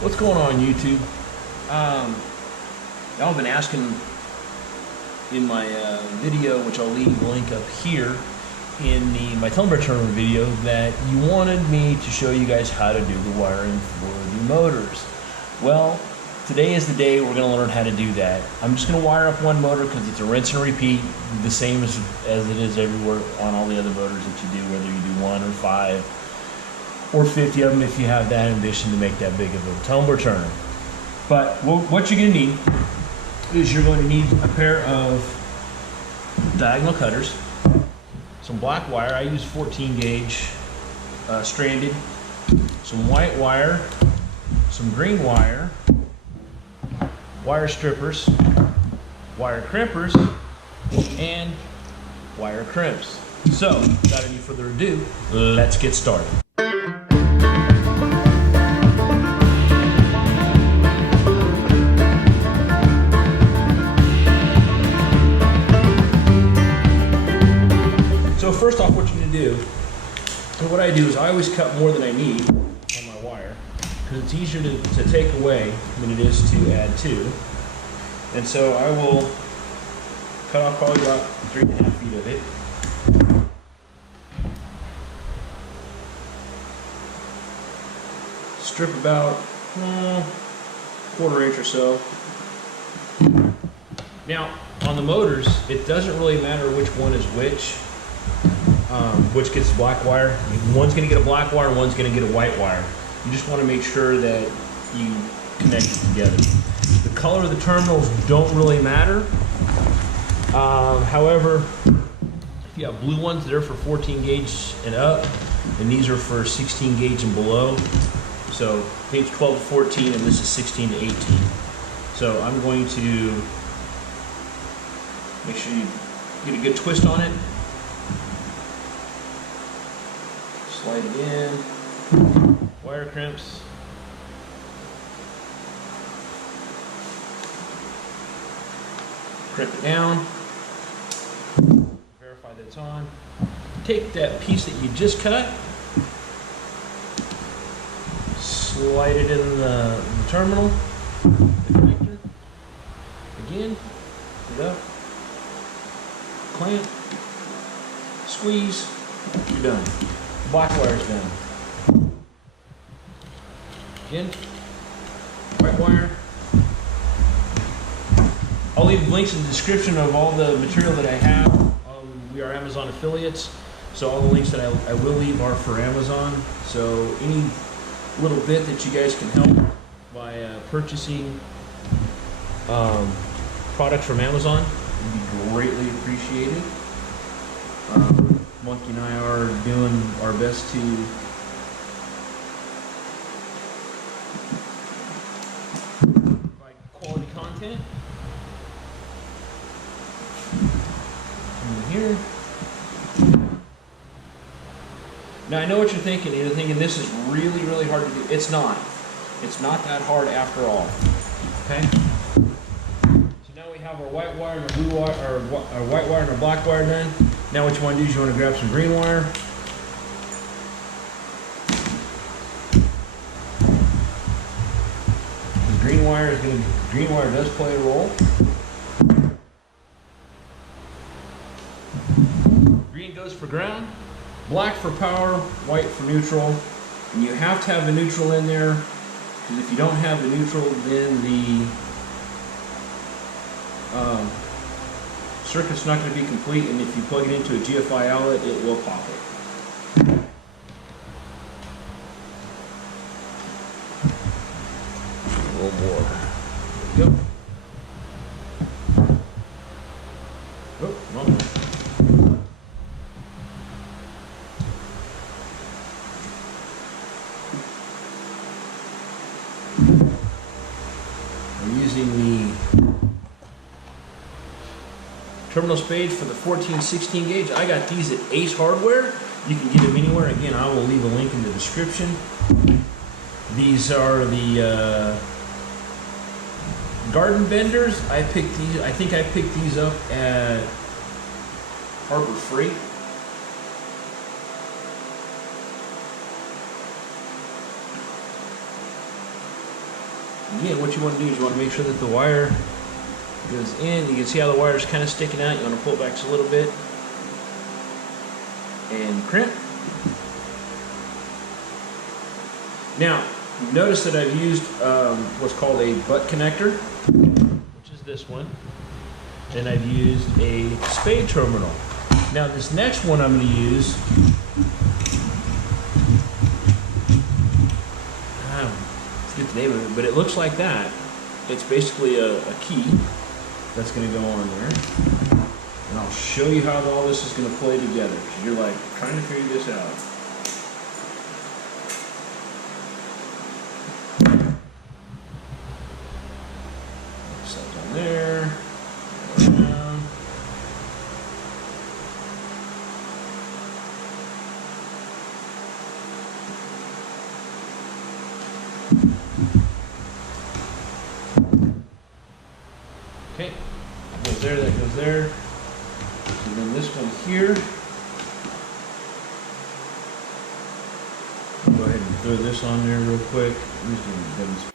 What's going on YouTube? Y'all have been asking in my video, which I'll leave a link up here in my Tumbler tournament video, that you wanted me to show you guys how to do the wiring for the motors. Well, today is the day we're going to learn how to do that. I'm just going to wire up one motor because it's a rinse and repeat, the same as it is everywhere on all the other motors that you do, whether you do 1 or 5 or 50 of them if you have that ambition to make that big of a tumbler turner. But what you're going to need is you're going to need a pair of diagonal cutters, some black wire. I use 14 gauge stranded, some white wire, some green wire, wire strippers, wire crimpers, and wire crimps. So, without any further ado, let's get started. So first off, what you're going to do, and what I do is I always cut more than I need on my wire, because it's easier to take away than it is to add to. And so I will cut off probably about 3.5 feet of it. Strip about 1/4 inch or so. Now, on the motors, it doesn't really matter which one is which gets black wire. One's going to get a black wire, one's going to get a white wire. You just want to make sure that you connect it together. The color of the terminals don't really matter. However, if you have blue ones, they're for 14 gauge and up, and these are for 16 gauge and below. So I think it's 12 to 14, and this is 16 to 18. So I'm going to make sure you get a good twist on it. Slide it in. Wire crimps. Crimp it down. Verify that it's on. Take that piece that you just cut. Slide it in the terminal. The connector. Again. Put it up. Clamp. Squeeze. You're done. Black wire's done. Again, white wire. I'll leave links in the description of all the material that I have. We are Amazon affiliates, so all the links that I will leave are for Amazon. So any little bit that you guys can help by purchasing products from Amazon would be greatly appreciated. Monkey and I are doing our best to provide quality content. In here. Now I know what you're thinking. You're thinking this is really, really hard to do. It's not. It's not that hard after all. Okay. So now we have our white wire and our blue wire, our white wire and our black wire done. Now what you want to do is you want to grab some green wire. The green wire does play a role. Green goes for ground, black for power, white for neutral. And you have to have the neutral in there, because if you don't have the neutral, then the circuit's not going to be complete, and if you plug it into a GFI outlet, it will pop it. A little more. There we go. Oh, wrong one. I'm using the terminal spades for the 14-16 gauge. I got these at Ace Hardware. You can get them anywhere. Again, I will leave a link in the description. These are the garden benders. I picked these. I think I picked these up at Harbor Freight. Again, what you want to do is you want to make sure that the wire goes in. You can see how the wire is kind of sticking out. You want to pull it back just a little bit and crimp. Now, notice that I've used what's called a butt connector, which is this one, and I've used a spade terminal. Now, this next one I'm going to use, I forget the name of it, but it looks like that. It's basically a key that's going to go on there. And I'll show you how all this is going to play together, because you're like trying to figure this out. Set down there. Around. Okay, that goes there, that goes there. And then this one here. Go ahead and throw this on there real quick. I'm just going to demonstrate.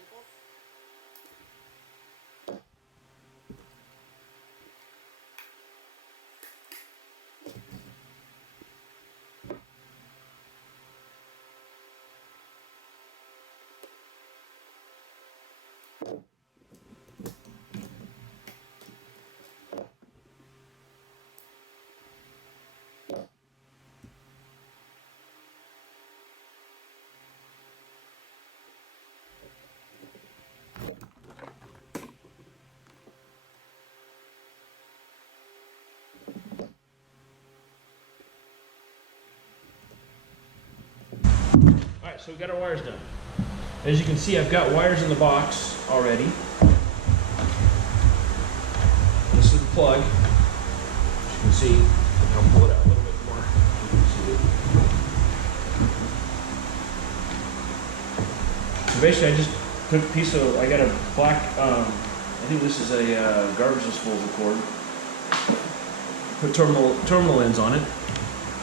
Alright, so we've got our wires done. As you can see, I've got wires in the box already. This is the plug. As you can see, I'll pull it out a little bit more. You can see it. So basically, I just took a piece of, I got a black, I think this is a garbage disposal cord. Put terminal ends on it.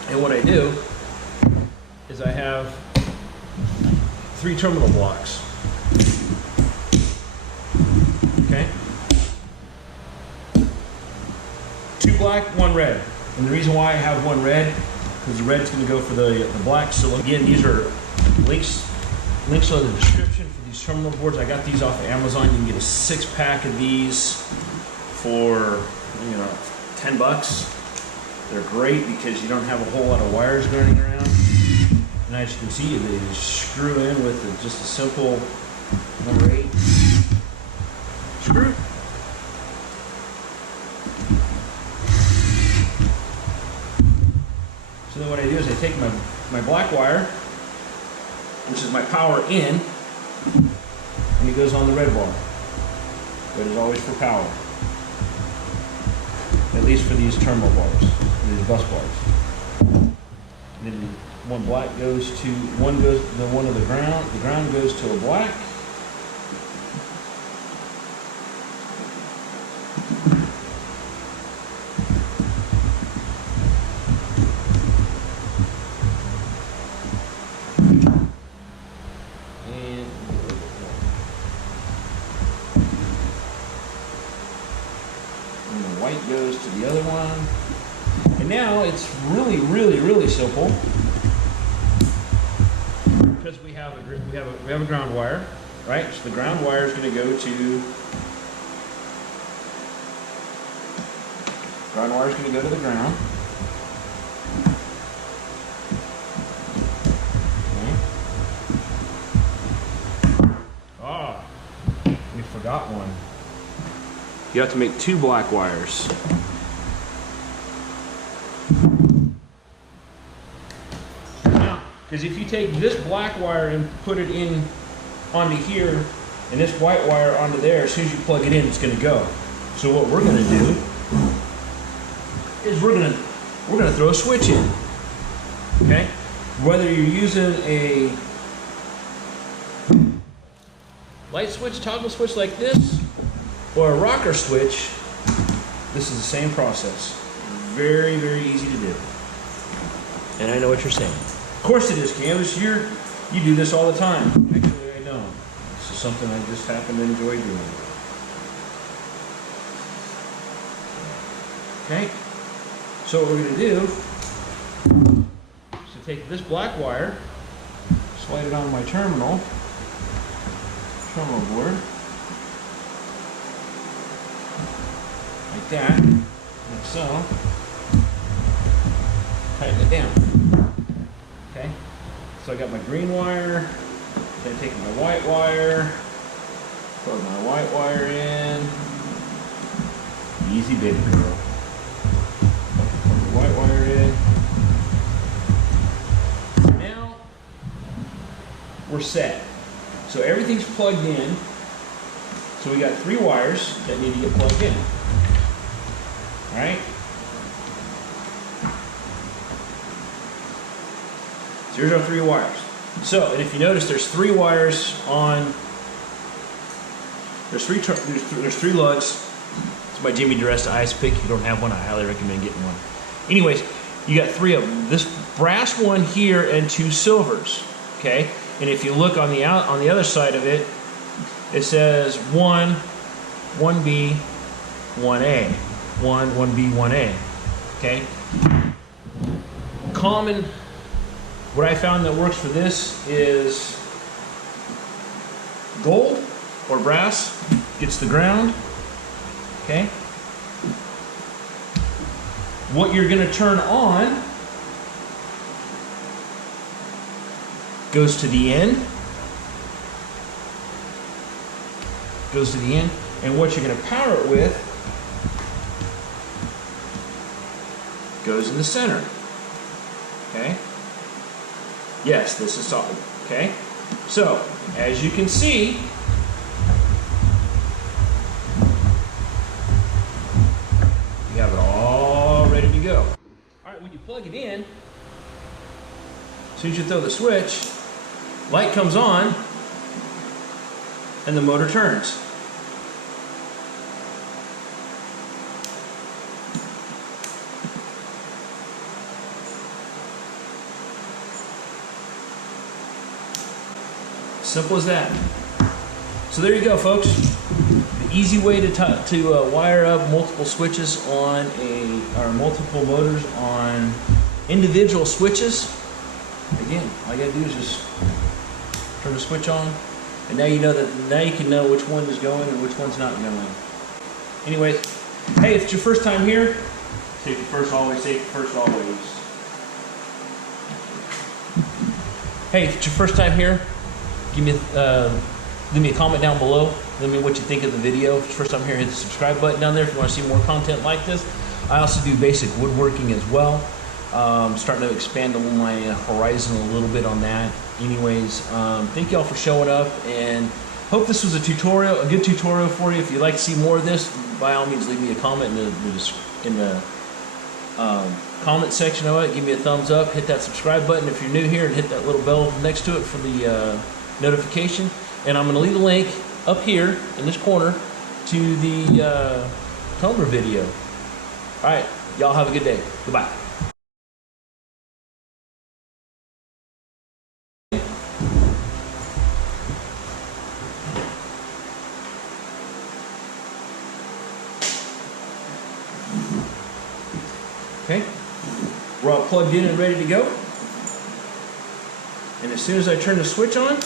And what I do is I have 3 terminal blocks. Okay? 2 black, 1 red. And the reason why I have 1 red, because the red's going to go for the black. So again, these are links are in the description for these terminal boards. I got these off of Amazon. You can get a 6-pack of these for, you know, $10. They're great because you don't have a whole lot of wires running around. And as you can see, they just screw in with just a simple number 8 screw. So then what I do is I take my black wire, which is my power in, and it goes on the red bar. Red is always for power. At least for these terminal bars, these bus bars. And then one black goes to one of the ground goes to a black. And the white goes to the other one. And now it's really simple. Because we have a ground wire, right? So the ground wire is going to go to the ground. Okay. Ah, we forgot one. You have to make 2 black wires. Because if you take this black wire and put it in onto here, and this white wire onto there, as soon as you plug it in, it's going to go. So what we're going to do is we're going to throw a switch in. Okay? Whether you're using a light switch, toggle switch like this, or a rocker switch, this is the same process. Very easy to do. And I know what you're saying. Of course it is, Canvas. You do this all the time. Actually, I don't. Let's just something I just happen to enjoy doing. Okay, so what we're going to do is to take this black wire, slide it on my terminal board, like that, like so. Tighten it down. Okay, so I got my green wire, then I take my white wire, plug my white wire in. Easy baby girl. Plug the white wire in. Now we're set. So everything's plugged in. So we got 3 wires that need to get plugged in. All right. So here's our 3 wires. So, and if you notice, there's 3 wires on. There's 3 lugs. It's by Jimmy DeResta Ice Pick. If you don't have one, I highly recommend getting one. Anyways, you got 3 of them. This brass one here and 2 silvers. Okay, and if you look on the other side of it, it says 1, 1B, 1A, 1, 1B, 1A. Okay. Common. What I found that works for this is gold or brass gets the ground. Okay. What you're going to turn on goes to the end. Goes to the end. And what you're going to power it with goes in the center. Okay. Yes, this is solid. Okay. So, as you can see, you have it all ready to go. All right, when you plug it in, as soon as you throw the switch, light comes on and the motor turns. Simple as that. So there you go, folks. The easy way to wire up multiple switches on or multiple motors on individual switches. Again, all you gotta do is just turn the switch on, and now you can know which one is going and which one's not going. Anyways, hey, if it's your first time here, safety first always, safety first always. Hey, if it's your first time here, leave me a comment down below. Let me know what you think of the video. If it's your first time here, hit the subscribe button down there if you want to see more content like this. I also do basic woodworking as well. Starting to expand on my horizon a little bit on that. Anyways, thank you all for showing up, and hope this was a good tutorial for you. If you'd like to see more of this, by all means leave me a comment in the comment section of it. Give me a thumbs up, hit that subscribe button if you're new here, and hit that little bell next to it for the notification. And I'm going to leave a link up here in this corner to the Tumbler video. All right, y'all have a good day. Goodbye. Okay, we're all plugged in and ready to go. And as soon as I turn the switch on,